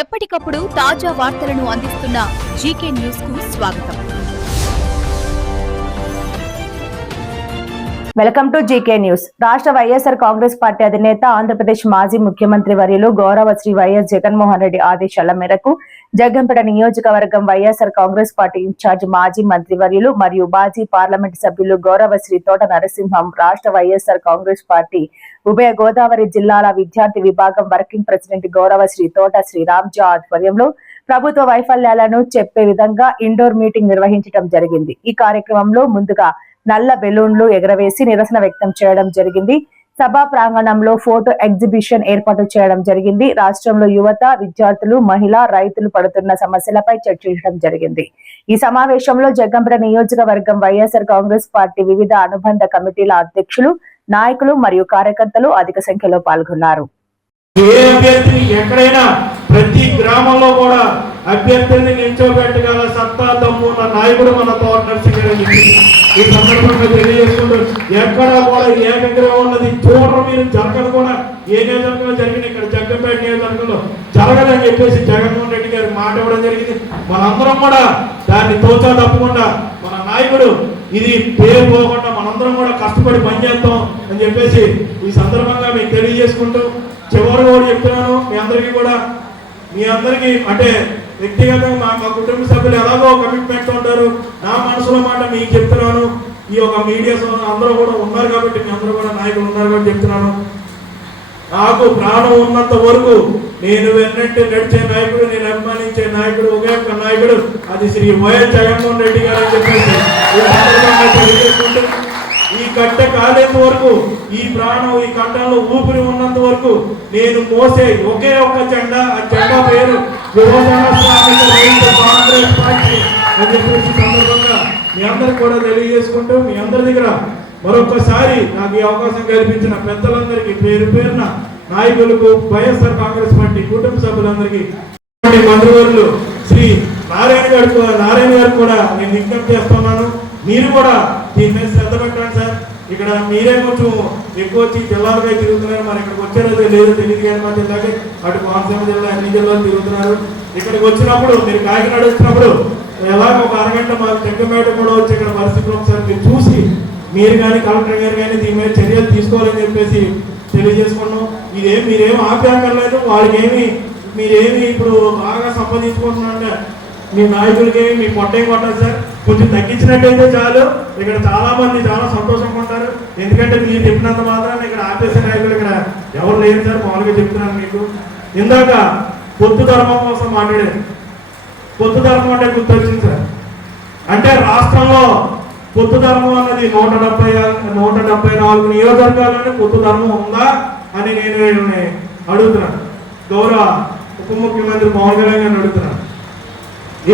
ఎప్పటికప్పుడు తాజా వార్తలను అందిస్తున్న జీకే న్యూస్ కు స్వాగతం. Welcome to GK news. రాష్ట్ర వైఎస్ఆర్ కాంగ్రెస్ పార్టీ అధినేత ఆంధ్రప్రదేశ్ మాజీ ముఖ్యమంత్రి వర్యులు గౌరవ శ్రీ వైఎస్ జగన్మోహన్ రెడ్డి ఆదేశాల మేరకు జగ్గంపేట నియోజకవర్గం వైఎస్ఆర్ కాంగ్రెస్ పార్టీ ఇన్ఛార్జ్ మాజీ మంత్రి వర్యులు మరియు మాజీ పార్లమెంట్ సభ్యులు గౌరవ శ్రీ తోట నరసింహం, రాష్ట్ర వైఎస్ఆర్ కాంగ్రెస్ పార్టీ ఉభయ గోదావరి జిల్లాల విద్యార్థి విభాగం వర్కింగ్ ప్రెసిడెంట్ గౌరవ శ్రీ తోట శ్రీరామ్జీ ఆధ్వర్యంలో ప్రభుత్వ వైఫల్యాలను చెప్పే విధంగా ఇండోర్ మీటింగ్ నిర్వహించడం జరిగింది. ఈ కార్యక్రమంలో ముందుగా నల్ల బెలూన్లు ఎగరవేసి నిరసన వ్యక్తం చేయడం జరిగింది. సభా ప్రాంగణంలో ఫోటో ఎగ్జిబిషన్ ఏర్పాటు చేయడం జరిగింది. రాష్ట్రంలో యువత, విద్యార్థులు, మహిళా, రైతులు పడుతున్న సమస్యలపై చర్చించడం జరిగింది. ఈ సమావేశంలో జగ్గంపేట నియోజకవర్గం వైఎస్ఆర్ కాంగ్రెస్ పార్టీ వివిధ అనుబంధ కమిటీల అధ్యక్షులు, నాయకులు మరియు కార్యకర్తలు అధిక సంఖ్యలో పాల్గొన్నారు. ప్రతి గ్రామంలో కూడా అభ్యర్థిని నిల్చోబెట్టగల సత్తా దమ్మున్న నాయకుడు మన తోట నరసింహ. ఈ సందర్భంగా తెలియజేసుకుంటూ ఎక్కడ కూడా ఏకగ్రహం ఉన్నది చూడడం మీరు జరగదు కూడా. ఏ నియోజకవర్గంలో జరిగింది, ఇక్కడ జగ్గంపేట నియోజకవర్గంలో జరగదని చెప్పేసి జగన్మోహన్ రెడ్డి గారికి మాట ఇవ్వడం జరిగింది. మనందరం కూడా దాన్ని తోచా తప్పకుండా మన నాయకుడు ఇది పేరు పోకుండా మనందరం కూడా కష్టపడి పనిచేస్తాం అని చెప్పేసి ఈ సందర్భంగా మీకు తెలియజేసుకుంటూ చివరిగా కూడా చెప్తున్నాను. మీ అందరికీ అంటే వ్యక్తిగతంగా మా కుటుంబ సభ్యులు ఎలాగో కమిట్మెంట్ ఉంటారు. నా మనసులో మాట మీకు చెప్తున్నాను. ఈ యొక్క మీడియా అందరూ కూడా ఉన్నారు కాబట్టి, మీ అందరూ కూడా నాయకులు ఉన్నారు కాబట్టి చెప్తున్నాను. నాకు ప్రాణం ఉన్నంత వరకు నేను వెన్నట్టు నడిచే నాయకుడు, నేను అభిమానించే నాయకుడు, ఒకే ఒక్క నాయకుడు, అది శ్రీ వైఎస్ జగన్మోహన్ రెడ్డి గారు అని చెప్పేసి తెలియజేసుకుంటూ ఈ కట్టె కాలేంత వరకు, ఈ ప్రాణం ఈ కంఠంలో ఊపిరి ఉన్నంత వరకు నేను మోసే ఒకే ఒక్క జెండా, ఆ జెండా పేరు యువజన శ్రామిక రైతు కాంగ్రెస్ పార్టీ అని చెప్పేసి సందర్భంగా మీ అందరికి కూడా తెలియజేసుకుంటూ మీ అందరి దగ్గర మరొకసారి నాకు ఈ అవకాశం కల్పించిన పెద్దలందరికీ పేరు పేరున నాయకులకు, వైఎస్ఆర్ కాంగ్రెస్ పార్టీ కుటుంబ సభ్యులందరికీ, మంత్రివర్యులు శ్రీ నారాయణ గారు కూడా నేను విజ్ఞప్తి చేస్తున్నాను. మీరు కూడా దీని మీద శ్రద్ధ పెట్టండి సార్. ఇక్కడ మీరే కొంచెం ఎక్కువ వచ్చి జిల్లాలుగా తిరుగుతున్నారు. మరి ఇక్కడికి వచ్చారో లేదో తెలియదు కానీ మా జిల్లాకి అటు కోనసీమ జిల్లా అన్ని జిల్లాలు తిరుగుతున్నారు. ఇక్కడికి వచ్చినప్పుడు మీరు కాకినాడ వచ్చినప్పుడు ఎలాగ ఒక అరగంట మాకు జగ్గంపేట కూడా వచ్చి ఇక్కడ పరిస్థితులు ఒకసారి మీరు చూసి మీరు కానీ కలెక్టర్ గారు కానీ దీని మీద చర్యలు తీసుకోవాలని చెప్పేసి తెలియజేసుకున్నాం. మీరేం ఆపేయక్కర్లేదు. వాళ్ళకేమి మీరేమి ఇప్పుడు బాగా సంపాదించుకుంటున్నారంటే మీ నాయకులకేమి మీ పొట్టేం కొట్టారు సార్. కొంచెం తగ్గించినట్టయితే చాలు. ఇక్కడ చాలా మంది చాలా సంతోషంగా ఉంటారు. ఎందుకంటే మీరు చెప్పినంత మాత్రాన్ని ఇక్కడ ఆర్టీసీ నాయకులు ఇక్కడ ఎవరు లేరు సార్. మామూలుగా చెప్తున్నాను మీకు. ఇందాక పొత్తు ధర్మం కోసం మాట్లాడారు. పొత్తు ధర్మం అంటే గుర్తొచ్చింది సార్. అంటే రాష్ట్రంలో పొత్తు ధర్మం అన్నది 174 నియోజకవర్గాల్లోనే పొత్తు ధర్మం ఉందా అని నేను అడుగుతున్నాను. గౌరవ ఉప ముఖ్యమంత్రి పవన్ కళ్యాణ్ గారిని అడుగుతున్నాను.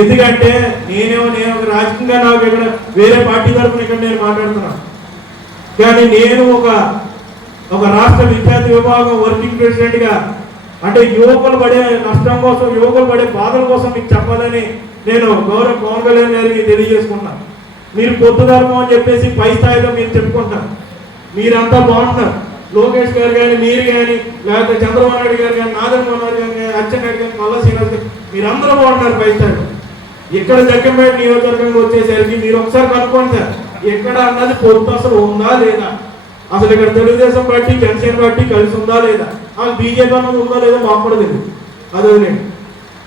ఎందుకంటే నేను రాజకీయంగా నాకు ఇక్కడ వేరే పార్టీ తరఫున ఇక్కడ నేను మాట్లాడుతున్నాను. కానీ నేను ఒక రాష్ట్ర విద్యార్థి విభాగం వర్కింగ్ ప్రెసిడెంట్గా అంటే యువకులు పడే నష్టం కోసం, యువకులు పడే బాధల కోసం మీకు చెప్పాలని నేను గౌరవ పవన్ కళ్యాణ్ గారికి తెలియజేసుకున్నాను. మీరు పొత్తు ధర్మం అని చెప్పేసి పై స్థాయిలో మీరు చెప్పుకుంటారు. మీరంతా బాగుంటారు. లోకేష్ గారు కానీ, మీరు కానీ, లేకపోతే చంద్రబాబు నాయుడు గారు కానీ, నాదన్ మనోహర్ గారు కానీ, అచ్చెన్నాయుడు కానీ, మల్లా శ్రీనివాస్ గారు, మీరందరూ బాగుంటారు పై స్థాయిలో. ఇక్కడ జగ్గంపేట నియోజకవర్గంగా వచ్చేసరికి మీరు ఒకసారి కనుక్కోండి సార్, ఎక్కడ అన్నది పొత్తు అసలు ఉందా లేదా, అసలు ఇక్కడ తెలుగుదేశం పార్టీ, జనసేన పార్టీ కలిసి ఉందా లేదా, అసలు బీజేపీ అన్నది ఉందా లేదా మాకు కూడా తెలియదు. అదే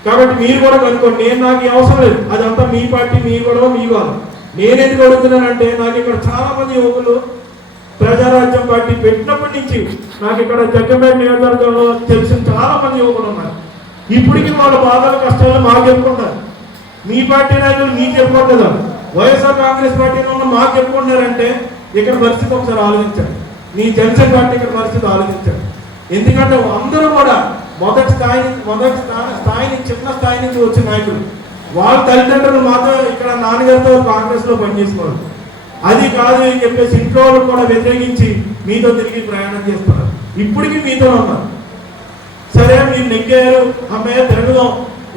కాబట్టి మీరు కూడా కనుక్కోండి. నాకు ఈ అవసరం లేదు. అదంతా మీ పార్టీ, మీ గొడవ, మీ వాళ్ళు. నేను ఎందుకు అడుగుతున్నానంటే నాకు ఇక్కడ చాలా మంది యువకులు ప్రజారాజ్యం పార్టీ పెట్టినప్పటి నుంచి నాకు ఇక్కడ జగ్గంపేట నియోజకవర్గంలో తెలిసిన చాలా మంది యువకులు ఉన్నారు. ఇప్పటికీ వాళ్ళ బాధలు, కష్టాలు మాకు చెప్పుకుంటారు. మీ పార్టీ నాయకులు మీకు చెప్పుకోవట్లేదు. వైఎస్ఆర్ కాంగ్రెస్ పార్టీలో ఉన్న మాకు చెప్పుకుంటున్నారంటే ఇక్కడ పరిస్థితి ఒకసారి ఆలోచించండి. మీ జనసేన పార్టీ ఇక్కడ పరిస్థితి ఆలోచించండి. ఎందుకంటే అందరూ కూడా మొదటి స్థాయి నుంచి చిన్న స్థాయి నుంచి వచ్చిన నాయకులు. వాళ్ళ తల్లిదండ్రులు మాత్రం ఇక్కడ నాన్నగారితో కాంగ్రెస్లో పనిచేస్తున్నారు. అది కాదు అని చెప్పేసి ఇంట్లో కూడా వ్యతిరేకించి మీతో తిరిగి ప్రయాణం చేస్తున్నారు. ఇప్పటికీ మీతో ఉన్నారు. సరే మీరు నెగ్గారు, అమ్మాయి తిరగదాం,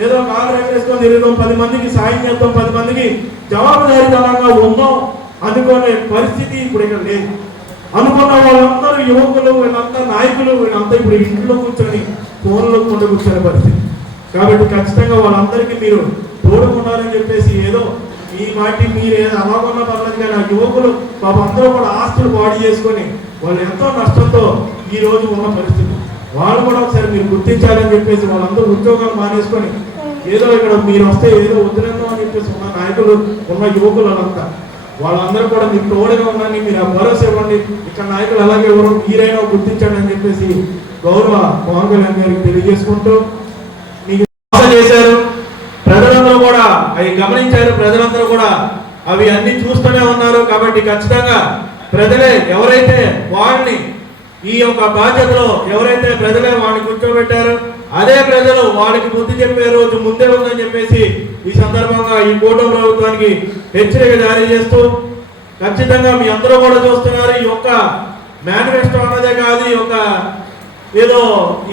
ఏదో కాంగ్రెస్ వేసుకొని తిరుగుదాం, 10 మందికి సాయం చేద్దాం, 10 మందికి జవాబుదారీతనంగా ఉందాం అనుకునే పరిస్థితి ఇప్పుడు ఇక్కడ లేదు. అనుకున్న వాళ్ళందరూ యువకులు, వీళ్ళంతా నాయకులు, వీళ్ళంతా ఇప్పుడు ఇంట్లో కూర్చొని ఫోన్లో కూర్చొని పరిస్థితి. కాబట్టి ఖచ్చితంగా వాళ్ళందరికీ మీరు తోడుకున్నారని చెప్పేసి ఏదో ఈ మాటి మీరు ఏదో అలాగొన్న పర్లేదు కానీ ఆ యువకులు పాపం అందరూ కూడా ఆస్తులు పాడు చేసుకొని వాళ్ళు ఎంతో నష్టంతో ఈ రోజు ఉన్న పరిస్థితి వాళ్ళు కూడా ఒకసారి మీరు గుర్తించాలని చెప్పేసి వాళ్ళందరూ ఉద్యోగాలు మానేసుకొని ఏదో ఇక్కడ మీరు వస్తే ఏదో వదిలేద్దాం అని చెప్పేసి ఉన్న నాయకులు ఉన్న యువకులు వాళ్ళందరూ కూడా మీకు తోడుగా ఉన్నారని మీరు ఆ భరోసా ఇవ్వండి. ఇక్కడ నాయకులు అలాగే ఎవరు మీరైనా గుర్తించండి అని చెప్పేసి గౌరవ పవన్ కళ్యాణ్ గారికి తెలియజేసుకుంటూ మీకు చేశారు. ప్రజలందరూ కూడా అవి గమనించారు. ప్రజలందరూ కూడా అవి అన్ని చూస్తూనే ఉన్నారు. కాబట్టి ఖచ్చితంగా ప్రజలే ఎవరైతే వాళ్ళని ఈ యొక్క బాధ్యతలో ఎవరైతే ప్రజలే వాళ్ళని కూర్చోబెట్టారో అదే ప్రజలు వాళ్ళకి బుద్ధి చెప్పే రోజు ముందే ఉందని చెప్పేసి ఈ సందర్భంగా ఈ కూటమి ప్రభుత్వానికి హెచ్చరిక జారీ చేస్తూ ఖచ్చితంగా మీ అందరూ కూడా చూస్తున్నారు. ఈ యొక్క మేనిఫెస్టో అన్నదే కాదు, ఈ యొక్క ఏదో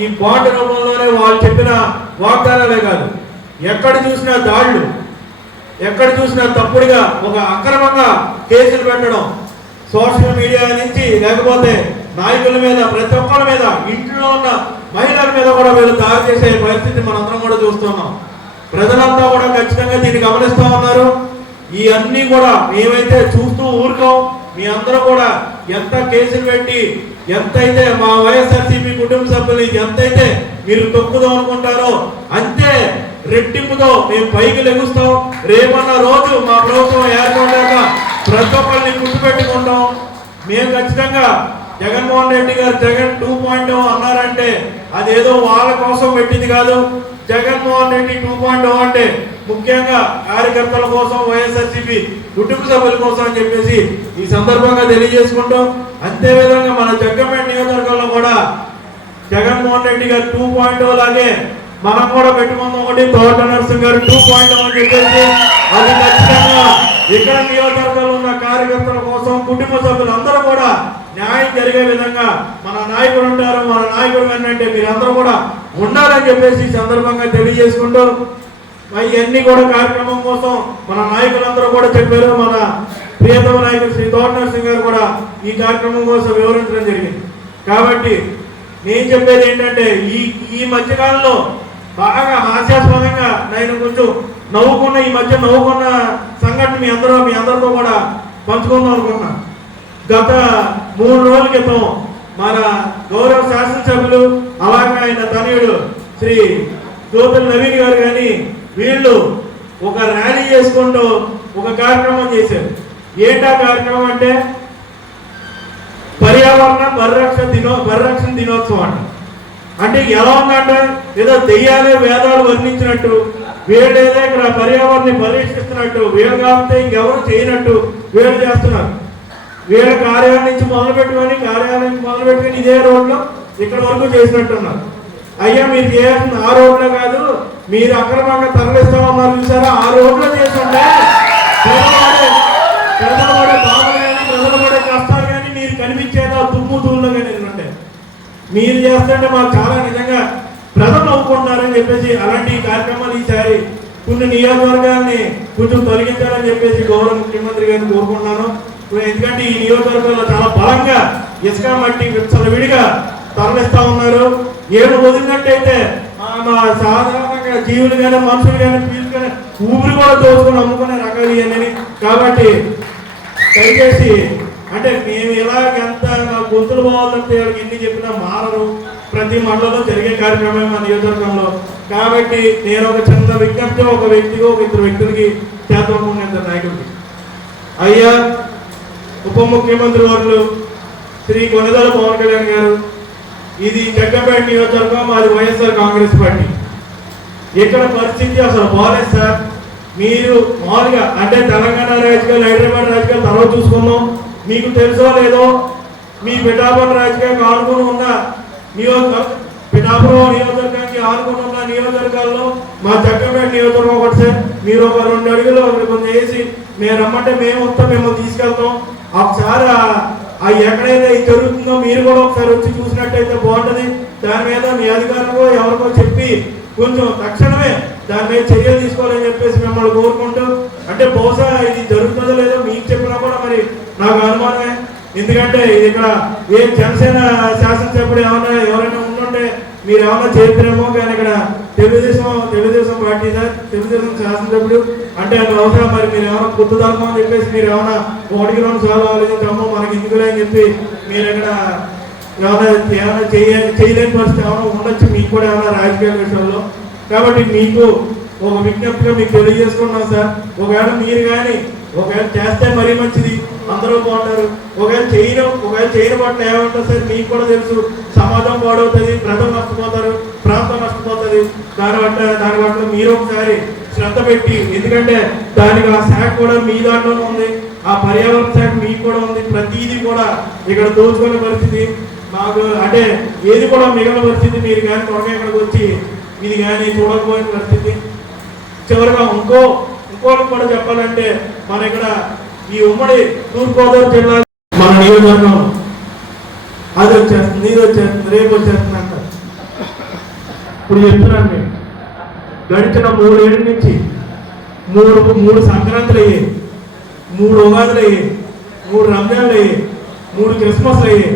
ఈ బాండ్ రూపంలోనే వాళ్ళు చెప్పిన వాగ్దానాలే కాదు, ఎక్కడ చూసినా దాడులు, ఎక్కడ చూసినా తప్పుడుగా ఒక అక్రమంగా కేసులు పెట్టడం, సోషల్ మీడియా నుంచి లేకపోతే నాయకుల మీద ప్రతి ఒక్కరి మీద ఇంట్లో ఉన్న మహిళల మీద కూడా వీళ్ళు దాడి చేసే పరిస్థితి మనందరం కూడా చూస్తున్నాం. ప్రజలంతా కూడా ఖచ్చితంగా దీన్ని గమనిస్తూ ఉన్నారు. ఈ అన్ని కూడా మేమైతే చూస్తూ ఊరుకోం. మీ అందరూ కూడా ఎంత కేసులు పెట్టి ఎంతైతే మా వైఎస్ఆర్సీపీ కుటుంబ సభ్యులు ఎంతైతే మీరు తొక్కుదాం అనుకుంటారో అంతే రెట్టింపుతో మేము పైకి లెగుస్తాం. రేపన్న రోజు మా ప్రభుత్వం ఏర్పడ్డాక ప్రతి ఒక్కరిని గుర్తుపెట్టుకుంటాం. మేము ఖచ్చితంగా జగన్మోహన్ రెడ్డి గారు జగన్ 2.0 అన్నారంటే అదేదో వాళ్ళ కోసం పెట్టింది కాదు. జగన్మోహన్ రెడ్డి 2.0 అంటే ముఖ్యంగా కార్యకర్తల కోసం, వైఎస్ఆర్సీపీ కుటుంబ సభ్యుల కోసం అని చెప్పేసి ఈ సందర్భంగా తెలియజేసుకుంటాం. అంతేవిధంగా మన జగ్గంపేట నియోజకవర్గంలో కూడా జగన్మోహన్ రెడ్డి గారు 2.0 లాగే మనం కూడా పెట్టుకున్నాం. ఒకటి తోట నరసింహ గారు 2.0 అని చెప్పేసి అది ఖచ్చితంగా ఇక్కడ నియోజకవర్గంలో ఉన్న కార్యకర్తల కోసం, కుటుంబ సభ్యులు అందరూ కూడా న్యాయం జరిగే విధంగా మన నాయకుడు ఉంటారు. మన నాయకుడు ఏంటంటే మీరందరూ కూడా ఉండాలని చెప్పేసి ఈ సందర్భంగా తెలియజేసుకుంటూ ఇవన్నీ కూడా కార్యక్రమం కోసం మన నాయకులందరూ కూడా చెప్పారు. మన ప్రియతమ నాయకుడు శ్రీ తోట నరసింహ గారు కూడా ఈ కార్యక్రమం కోసం వివరించడం జరిగింది. కాబట్టి నేను చెప్పేది ఏంటంటే ఈ మధ్యకాలంలో బాగా హాస్యాస్పదంగా నేను కొంచెం నవ్వుకున్న ఈ మధ్య నవ్వుకున్న సంఘటన మీ అందరితో కూడా పంచుకుందాం అనుకున్నా. గత 3 రోజుల క్రితం మన గౌరవ శాసనసభ్యులు అలాగే ఆయన తనయుడు శ్రీ జ్యోతుల నవీన్ గారు కానీ వీళ్ళు ఒక ర్యాలీ చేసుకుంటూ ఒక కార్యక్రమం చేశారు. ఏంటా కార్యక్రమం అంటే పర్యావరణ పరిరక్షణ దినోత్సవం అంట. అంటే ఎలా ఉందంటే ఏదో దెయ్యాలే వేదాలు వర్ణించినట్టు, వీళ్ళేదో ఇక్కడ పర్యావరణాన్ని పరిరక్షిస్తున్నట్టు, వీళ్ళు కాకపోతే ఇంకెవరు చేయనట్టు వీళ్ళు చేస్తున్నారు. వీళ్ళ కార్యాలయం నుంచి మొదలుపెట్టుకొని ఇదే రోడ్లో ఇక్కడ వరకు చేసినట్టున్నారు. అయ్యా మీరు చేయాల్సింది ఆ రోడ్లో కాదు, మీరు అక్రమంగా తరలిస్తామన్నారు చూసారా, ఆ రోడ్లో చేస్తుంటే ప్రజలు పడే బాధలు కానీ ప్రజలు పడే కష్టాలు కానీ మీరు కనిపించేదా దుమ్ము దూళ్ళు కానీ ఉంటే మీరు చేస్తుంటే మాకు చాలా నిజంగా ప్రజలు నవ్వుకుంటున్నారని చెప్పేసి అలాంటి కార్యక్రమాలు ఈసారి కొన్ని నియోజకవర్గాన్ని కొంచెం తొలగించాలని చెప్పేసి గౌరవ ముఖ్యమంత్రి గారిని కోరుకుంటున్నాను. ఎందుకంటే ఈ నియోజకవర్గంలో చాలా బలంగా ఇసుక మట్టి విడిగా తరలిస్తా ఉన్నారు. ఏడు వదిలినట్టయితే మా సాధారణంగా జీవులు కానీ మనుషులు కానీ పీలు కానీ ఊపిరి కూడా దోచుకొని అమ్ముకునే రకాలు ఇవన్నీ. కాబట్టి దయచేసి అంటే మేము ఎలాగెంత గొంతులు పోవాలంటే వాళ్ళకి ఎన్ని చెప్పినా మారరు. ప్రతి మండలంలో జరిగే కార్యక్రమం మా నియోజకవర్గంలో. కాబట్టి నేను ఒక చిన్న విజ్ఞప్తి ఒక వ్యక్తికి ఒక ఇద్దరు వ్యక్తులకి చేద్దాం నాయకుడికి. అయ్యా ఉప ముఖ్యమంత్రి వర్యులు శ్రీ కొనిదెల పవన్ కళ్యాణ్ గారు, ఇది జగ్గంపేట నియోజకవర్గం, మాది వైఎస్ఆర్ కాంగ్రెస్ పార్టీ. ఇక్కడ పరిస్థితి అసలు బాగాలేదు సార్. మీరు మామూలుగా అంటే తెలంగాణ రాజకీయాలు, హైదరాబాద్ రాజకీయాలు తర్వాత చూసుకున్నాం. మీకు తెలుసో లేదో మీ పిఠాపురం రాజకీయానికి ఆనుకుని ఉన్న పిఠాపురం నియోజకవర్గానికి ఆనుకుని ఉన్న నియోజకవర్గాల్లో మా జగ్గంపేట నియోజకవర్గం ఒకటి సార్. మీరు ఒక 2 అడుగులు కొంచెం వేసి మేము రమ్మంటే మేము వస్తాం, మేము తీసుకెళ్తాం. ఒకసారి ఎక్కడైతే ఇది జరుగుతుందో మీరు కూడా ఒకసారి వచ్చి చూసినట్టయితే బాగుంటుంది. దాని మీద మీ అధికారులు ఎవరికో చెప్పి కొంచెం తక్షణమే దాని మీద చర్యలు తీసుకోవాలని చెప్పేసి మిమ్మల్ని కోరుకుంటూ, అంటే బహుశా ఇది జరుగుతుందో లేదో మీకు చెప్పినా కూడా మరి నాకు అనుమానమే. ఎందుకంటే ఇది ఇక్కడ జనసేన శాసనసభ్యుడు ఎవరైనా ఉండుంటే మీరు ఏమైనా చేద్దరేమో, కానీ ఇక్కడ తెలుగుదేశం పార్టీ సార్, తెలుగుదేశం శాసనసభ్యుడు అంటే బహుశా మరి మీరు ఏమైనా కొత్త ధర్మం అని చెప్పేసి మీరు ఏమైనా ఒకటికి రెండు సార్లు ఆలోచించామో మనకి ఎందుకులే అని చెప్పి మీరు ఇక్కడ ఏమైనా చేయలేని పరిస్థితి ఏమైనా ఉండొచ్చు మీకు కూడా ఏమైనా రాజకీయ విషయంలో. కాబట్టి మీకు ఒక విజ్ఞప్తిగా మీకు తెలియజేసుకున్నాం సార్. ఒకవేళ మీరు కానీ ఒకవేళ చేస్తే మరీ మంచిది, అందరూ బాగుంటారు. ఒకవేళ చేయని పట్ల ఏమంటారు సార్, మీకు కూడా తెలుసు, సమాజం పాడవుతుంది, ప్రజలు నష్టపోతారు, ప్రాంతం నష్టపోతుంది. దాని పట్ల మీరు ఒకసారి శ్రద్ధ పెట్టి, ఎందుకంటే దానికి ఆ శాఖ కూడా మీ దాంట్లోనే ఉంది, ఆ పర్యావరణ శాఖ మీకు కూడా ఉంది. ప్రతిదీ కూడా ఇక్కడ దోచుకునే పరిస్థితి మాకు అంటే ఏది కూడా మిగిలిన పరిస్థితి. మీరు కానీ త్వరగా ఇక్కడికి వచ్చి ఇది కానీ చూడకపోయిన పరిస్థితి. చివరిగా ఇంకోటి కూడా చెప్పాలంటే మన ఇక్కడ ఈ ఉమ్మడి తూర్పుగోదావరి జిల్లా మన నియోజకవర్గం అది వచ్చేస్తుంది, ఇది వచ్చేస్తుంది, రేపు వచ్చేస్తుంది అంట. ఇప్పుడు చెప్తున్నాను నేను, గడిచిన 3 ఏళ్ళ నుంచి మూడు సంక్రాంతులు అయ్యాయి, 3 ఉగాదులు అయ్యాయి, 3 రంజాన్లు అయ్యాయి, 3 క్రిస్మస్లు అయ్యాయి.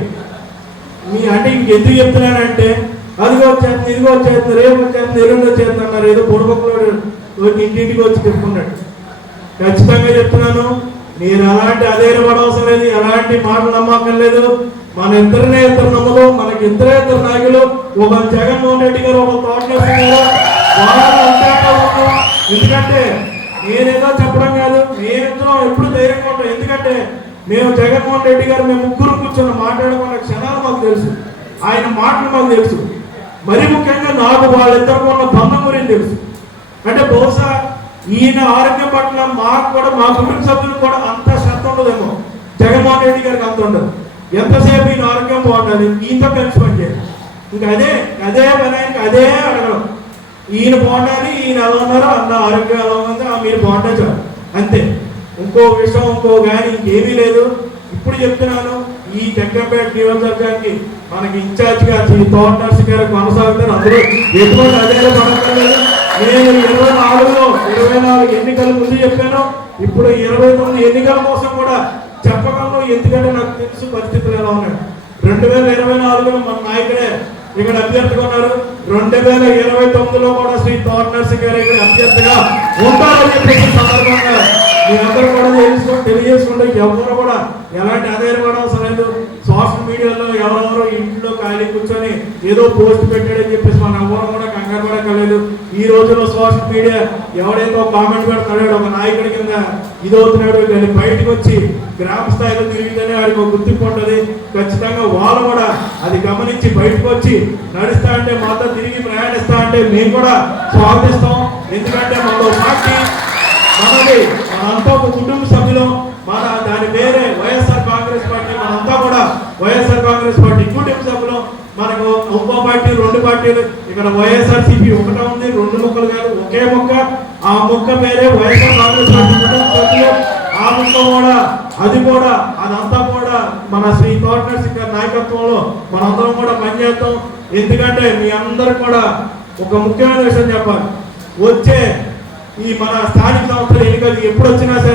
అంటే ఇంకెందుకు చెప్తున్నానంటే అదిగో వచ్చేస్తుంది, ఇదిగో వచ్చేస్తుంది, రేపు వచ్చేస్తుంది, ఎల్లుండి వచ్చేస్తుంది అన్నారు. ఏదో పొడపక్కలోడు ఇంటింటికి వచ్చి చెప్పుకున్నాడు. ఖచ్చితంగా చెప్తున్నాను, నేను అలాంటి అధైర్యపడవసరం లేదు, ఎలాంటి మాటలు నమ్మకం లేదు. మన ఇద్దరు నమ్మదు, మనకి ఇద్దరు నాయకులు, ఒక జగన్మోహన్ రెడ్డి గారు, ఒక తోటలేసి ఎందుకంటే నేనేదో చెప్పడం కాదు, నేనిద్దరం ఎప్పుడు ధైర్యంగా ఉంటాం. ఎందుకంటే మేము జగన్మోహన్ రెడ్డి గారు మేము ముగ్గురు కూర్చొని మాట్లాడుకున్న క్షణాలు మాకు తెలుసు, ఆయన మాటలు మాకు తెలుసు. మరి ముఖ్యంగా నాకు వాళ్ళిద్దరికి ఉన్న బంధం గురించి తెలుసు. అంటే బహుశా ఈయన ఆరోగ్యం పట్ల మాకు కూడా, మా కుటుంబ సభ్యులు కూడా అంత శ్రద్ధ ఉండదేమో, జగన్మోహన్ రెడ్డి గారికి అంత ఉండదు. ఎంతసేపు ఈయన ఆరోగ్యం బాగుండాలి, ఈయనతో కలిసి పనిచేయాలి. ఇంకా అదే పని ఆయనకి అదే అడగడం, ఈయన బాగుండాలి, ఈయన ఎలా ఉన్నారు, అన్న ఆరోగ్యం ఎలా ఉంది, మీరు బాగుంటే చాలు అంతే. ఇంకో విషయం కానీ ఇంకేమీ లేదు. ఇప్పుడు చెప్తున్నాను, ఈ జగ్గంపేట నియోజకవర్గానికి మనకి ఇన్ఛార్జిగా తోట నర్సింగ్ గారు కొనసాగుతారు. అందరూ ఎటువంటి అదే పడక్కర్లేదు. నేను 24 ఎన్నికల ముందు చెప్పాను, ఇప్పుడు 29 ఎన్నికల కోసం కూడా చెప్పగలను. ఎందుకంటే నాకు తెలుసు పరిస్థితులు ఎలా ఉన్నాయి. 2024లో మన నాయకుడే ఇక్కడ అభ్యర్థిగా ఉన్నారు. 2029లో కూడా శ్రీ తోట నర్సింగ్ గారు ఇక్కడ అభ్యర్థిగా ఉంటారని చెప్పేసి సందర్భంగా మీ అందరూ కూడా తెలియజేసుకుంటే ఎవరు కూడా ఎలాంటి అధైర్యపడవసరం లేదు. సోషల్ మీడియాలో ఎవరెవరో ఇంట్లో ఖాళీ కూర్చొని ఏదో పోస్ట్ పెట్టాడని చెప్పేసి మనం ఎవరు కూడా కంగారు పడక్కర్లేదు. ఈ రోజుల్లో సోషల్ మీడియా ఎవడైతే కామెంట్ పెడతాడో ఒక నాయకుడి కింద ఇదవుతున్నాడు, కానీ బయటకు వచ్చి గ్రామ స్థాయిలో తిరిగితేనే వాడికి ఒక గుర్తింపు ఉంటుంది. ఖచ్చితంగా వాళ్ళు కూడా అది గమనించి బయటకు వచ్చి నడుస్తా అంటే మాతో తిరిగి ప్రయాణిస్తా అంటే మేము కూడా స్వాగతిస్తాం. ఎందుకంటే మనలో పార్టీ మనది, మనంతా ఒక కుటుంబ సభ్యులు. దాని వేరే వైఎస్ఆర్ కాంగ్రెస్ పార్టీ, మనంతా కూడా వైఎస్ఆర్ కాంగ్రెస్ పార్టీ కుటుంబ సభ్యులు. మనకు ఇంకో పార్టీ 2 పార్టీలు, ఇక్కడ వైఎస్ఆర్సీపీ ఒకటే ఉంది, 2 ముక్కలు కాదు, ఒకే ముక్క. ఆ ముక్క పేరే వైఎస్ఆర్ కాంగ్రెస్ పార్టీ కుటుంబ సభ్యులు. ఆ ముక్క కూడా అదంతా కూడా మన శ్రీ తోట నర్సింగ్ గారి నాయకత్వంలో మనందరం కూడా పనిచేస్తాం. ఎందుకంటే మీ అందరూ కూడా ఒక ముఖ్యమైన విషయం చెప్పాలి, వచ్చే ఈ మన స్థానిక సంస్థల ఎన్నికలు ఎప్పుడు వచ్చినా సరే